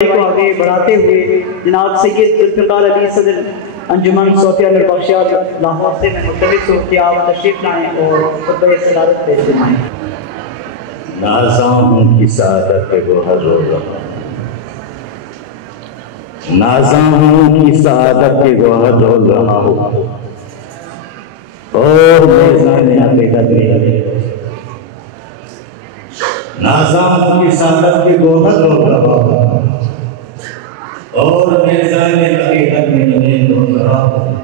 को आगे बढ़ाते हुए जनाब सैयद जुल्फ़िकार अली सदर अंजुमन सोफिया नूरबख्शियात लाहौर से मैं मुल्तमिस हूँ कि आप तशरीफ लाएँ और खुतबा सदारत पेश फरमाएं। नाज़ाओं की सादत पे गोहर रो रहा, नाज़ाओं की सादत पे गोहर रो रहा हूँ और मेज़ाने हकीकत में नाज़ाओं की सादत पे गोहर रो रहा हूँ और मेज़ाने हकीकत में नहीं रो रहा हूँ।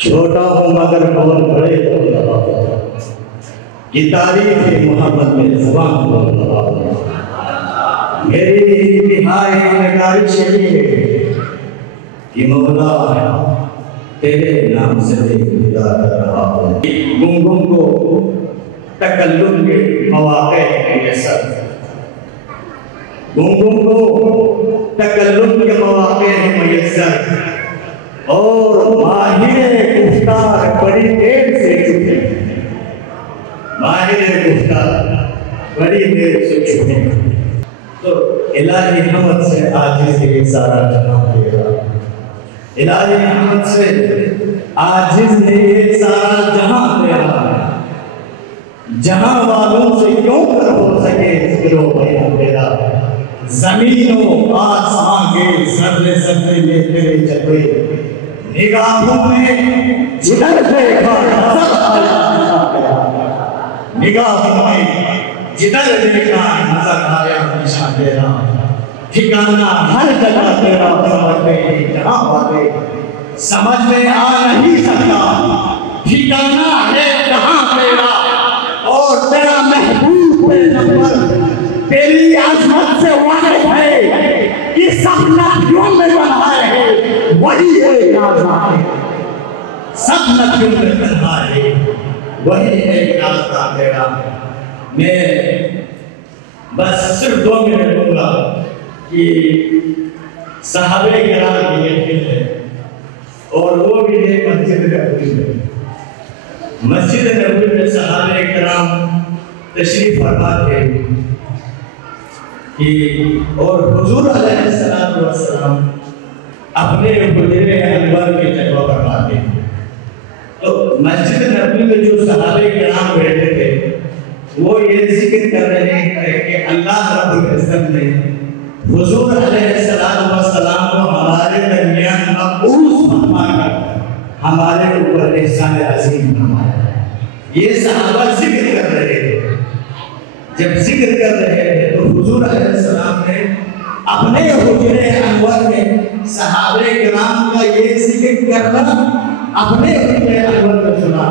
छोटा हूँ मगर बोल बड़े बोल रहा हूँ कि तारीफ मोहब्बत में ज़बान बोल रहा हूँ। मेरी इंतहाई नगारिश यही है कि मौला तेरे नाम से निदा कर रहा हूँ। गुमगुम को तकल्लुम के मौक़े मुयस्सर, गुमगुम को तकल्लुम के मौक़े मुयस्सर और माहिर गुफ्तार बड़ी देर से चुके, माहिर गुफ्तार बड़ी देर से चुके। तो इलाही रहमत से आजिज़ ये सारा जहां तेरा, इलाही रहमत से आजिज़ है ये सारा जहां तेरा, जहां वालों से क्यों कर हो सके जिक्रो बयां तेरा। ज़मीनों आसमां के ज़र्रे ज़र्रे में तेरे जलवे, निगाहों में जिधर देखा निगाहों में जिधर देखा नजर आया निशान तेरा। ठिकाना हर जगह तेरा, समझ में जहां बातें समझ में आ नहीं सकता। ठिकाना है जहां तेरा और तेरा महबूब पैगंबर तेरी अज़मत से वाकिफ़ है कि सब नबियों में बनाए है वही है नाज़ा, सब नबियों में बनाए है वही है नाज़ा तेरा। मैं बस सिर्फ 2 मिनट दूंगा कि सहाबे किराम की यकीन है और वो भी है मस्जिद नबवी में। मस्जिद नबवी में सहाबे किराम तशरीफ फरमा थे कि और हुजूर अलैहिस्सलातु वस्सलाम अपने हुजरे अनवर की जगह फरमाते थे। तो मस्जिद नबवी में जो सहाबे किराम बैठे थे वो ये जिक्र कर रहे हैं कि अल्लाह रब्बुल इज्जत ने हुजूर अलैहिस्सलातु वस्सलाम को हमारे दरमियान मक़बूल फरमाकर हमारे ऊपर एहसान अज़ीम फरमाया। ये सहाबा जिक्र कर रहे थे। जब जिक्र कर रहे थे तो हुजूर अलैहिस्सलाम ने अपने हुजरे अनवर में सहाबे किराम का ये जिक्र करना अपने हुजरे अनवर में सुना।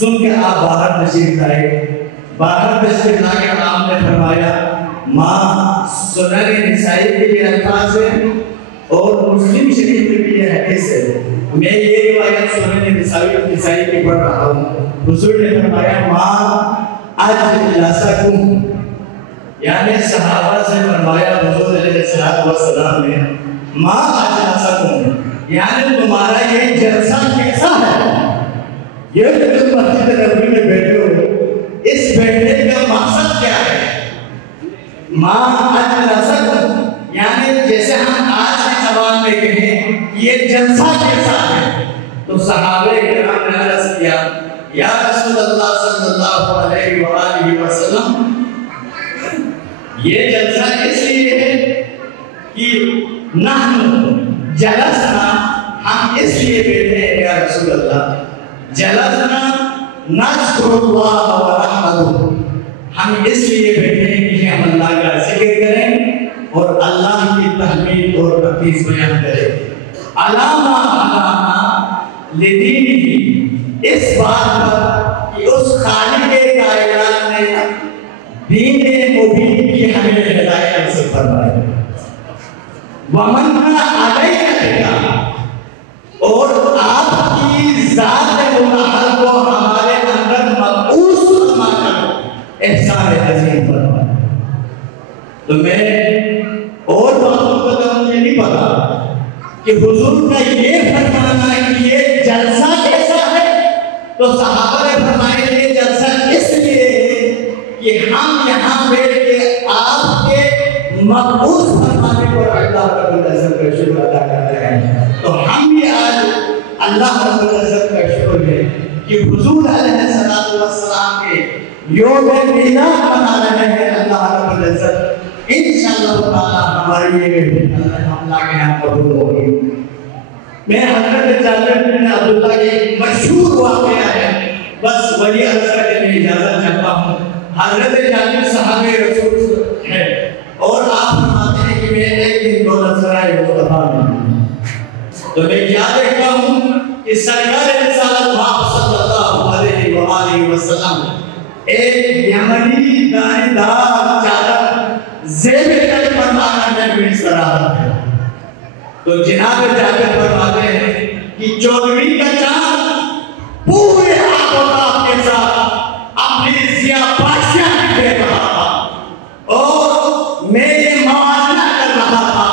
सुन के आप बाहर तशरीफ लाए, बाहर तशरीफ लाके आपने फरमाया माँ सुनन निसाई के ये अल्फाज है और मुस्लिम शरीफ में भी ये हदीस है। मैं ये रिवायत सुनन निसाई की पढ़ रहा हूँ। हुजूर ने फरमाया माँ अजलसकुम, यानी सहाबा से फरमाया हुजूर अलैहिस्सलातु वस्सलाम ने माँ अजलसकुम, यानी तुम्हारा ये जलसा कैसा है? ये तुम मस्जिद नबवी में बैठे हो, इस बैठने का मकसद क्या है? माँ अजलसकुम, यानी जैसे हम आज की ज़बान में कहें ये जलसा कैसा है? तो सहाबे किराम ने अर्ज़ किया या रसूलल्लाह सल्लल्लाहु अलैहि वसल्लम, ये जलसा इसलिए है कि नहनु जलसना, हम इसलिए बैठे हैं या रसूलल्लाह, जलसना नज़कुरुल्लाह व रहमतुहु, हम इसलिए बैठे हैं कि हम अल्लाह का जिक्र करें और अल्लाह की तहमीद और तक़दीस बयान करें। अलामा अलामा लिदीनिही, इस बात पर कि उस खालिक़े कायनात ने दीन मुबीन की हमें हिदायत नसीब फरमाई। वमन्ना अलैना, और आपकी ज़ात मुतहर को हमारे अंदर मक़बूस फरमाकर एहसान अज़ीम फरमाया। तो मैं और बातों का तो मुझे नहीं पता कि हुजूर का ये फरमाना है कि ये जलसा कैसा है, तो सहाबा ने फरमाया ये जलसा इसलिए है कि हम यहाँ बैठ के आपके मक़बूल फरमाने अल्लाह रब्बुल इज्जत का शुक्र है कि हुजूर अलैहिस्सलातु वस्सलाम के यौम मीलाद मना रहे हैं। अल्लाह रब्बुल इज्जत इंशाअल्लाह ताला हमारी ये हमला के यहाँ कबूल होगी। मैं हजरत जाबिर बिन अब्दुल्लाह की एक मशहूर वाक़या है, बस वही अर्ज़ करके मैं इजाज़त चाहता हूँ। हजरत जाबिर सहाबे रसूल है और आप फरमाते हैं कि मैं एक दिन दौलतसराय मुस्तफा में, तो मैं क्या देखता हूँ कि सरकार रिसालत सल्लल्लाहु अलैहि वसल्लम एक यमनी दानेदार चादर ज़ेब तल फरमाना में पेश करा रहा है। तो जनाब जाबिर फरमाते हैं कि 14वीं का चांद पूरे आबोताब के साथ अपनी ज़िया बादशाह दे रहा था और मैं ये मवाजना कर रहा था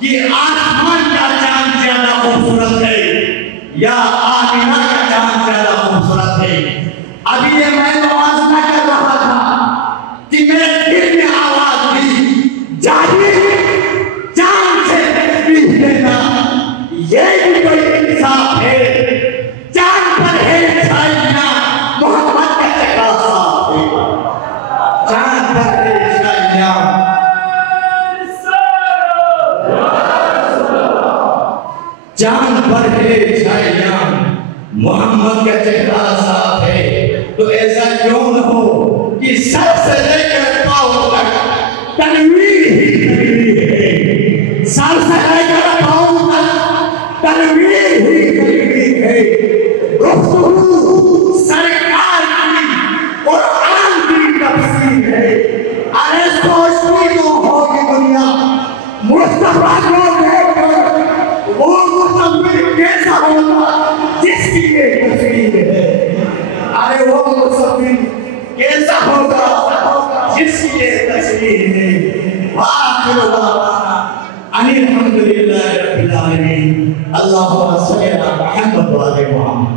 कि आसमान का चांद ज्यादा खूबसूरत है या आमिना का चांद ज्यादा खूबसूरत है। अभी ये मैं मवाजना कर रहा था कि मेरे दिल में आवाज दी जाबिर चांद से तस्बीह देना, ये भी कोई इंसाफ है। चांद पर है छाइयां मोहम्मद का चेहरा साफ है, चांद पर है छाइयां चांद पर है छाइयां मोहम्मद का चेहरा साफ है। तो ऐसा क्यों न हो कि सर से लेकर पांव तक तनवीर ही तनवीर है, सर से लेकर पांव तक तनवीर ही तनवीर है। गुफ्तगू सरकार की कुरान की तफसीर है। अरे सोचती तो होगी दुनिया मुस्तफा को देखकर वो मुसव्विर कैसा होगा जिसकी ये तस्वीर है। अरे वो मुसव्विर कैसा होगा जिसकी ये तस्वीर है। आखिर दावाना अनिल हम्दुलिल्लाहि रब्बिल आलमीन। अल्लाहुम्मा सल्ली अला मुहम्मद व आले मुहम्मद।